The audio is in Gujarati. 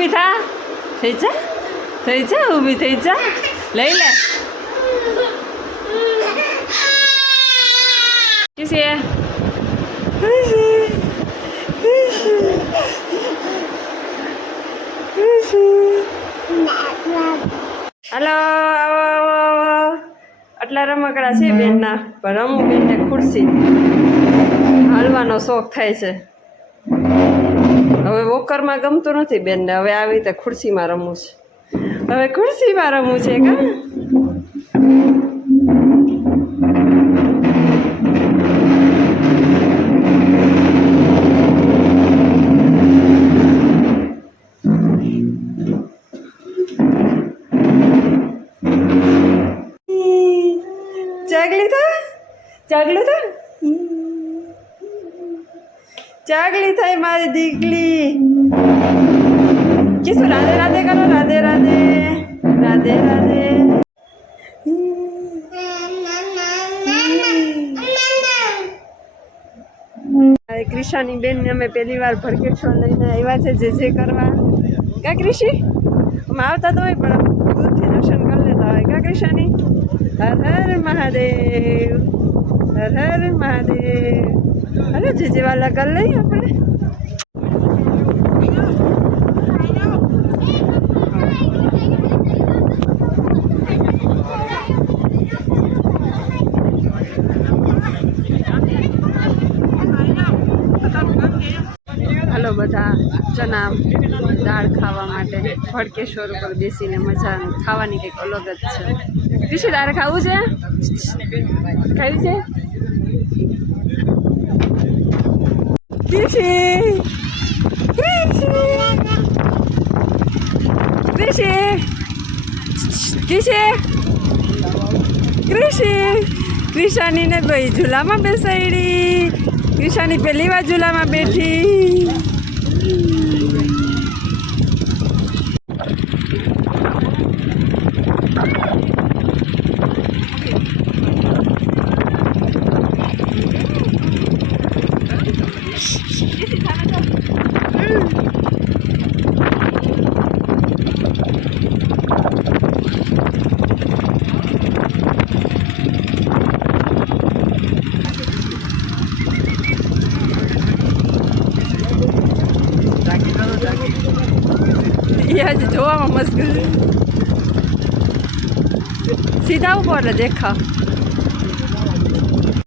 ઊભી થા. થઈ જા, થઈ જા, ઊભી થઈ જા. લઈ લે. કિસે હાલો, આવો આવો આવો. આટલા રમકડા છે બેનના, પણ રમું બેનને ખુરશી હાલવાનો શોખ થાય છે. હવે વોકરમાં ગમતું નથી બેનને, હવે આવી રીતે ખુરશીમાં રમવું છે. હવે ખુરશીમાં રમવું છે કા. ચાગલી થા ચાગલી થાય મારી દીકલી. કિસુ રાધે રાધે કરો. રાધે રાધે રાધે રાધે. ક્રિશાની બેનને અમે પહેલી વાર ભરકેશ્વર લઈને આવ્યા છે જે કરવા. કા ક્રિશી અમે આવતા તો હોય પણ દૂરથી દર્શન કરી લેતા હોય. કા ક્રિશાની. હર હર મહાદેવ, હર હર મહાદેવ. અરે જે વાલા કરી લઈએ આપણે. હાલો બધા ચના દાળ ખાવા માટે ભડકેશ્વર ઉપર બેસીને મજા ખાવાની કંઈક અલગ જ છે. વિશે તારે ખાવું છે? ખાવી છે? ક્રિશાની ને ભાઈ ઝૂલામાં બેસાડી. ક્રિશાની પહેલી વાર ઝૂલામાં બેઠી. હજી જોવામાં મસ્ત સીધા ઉપર દેખા.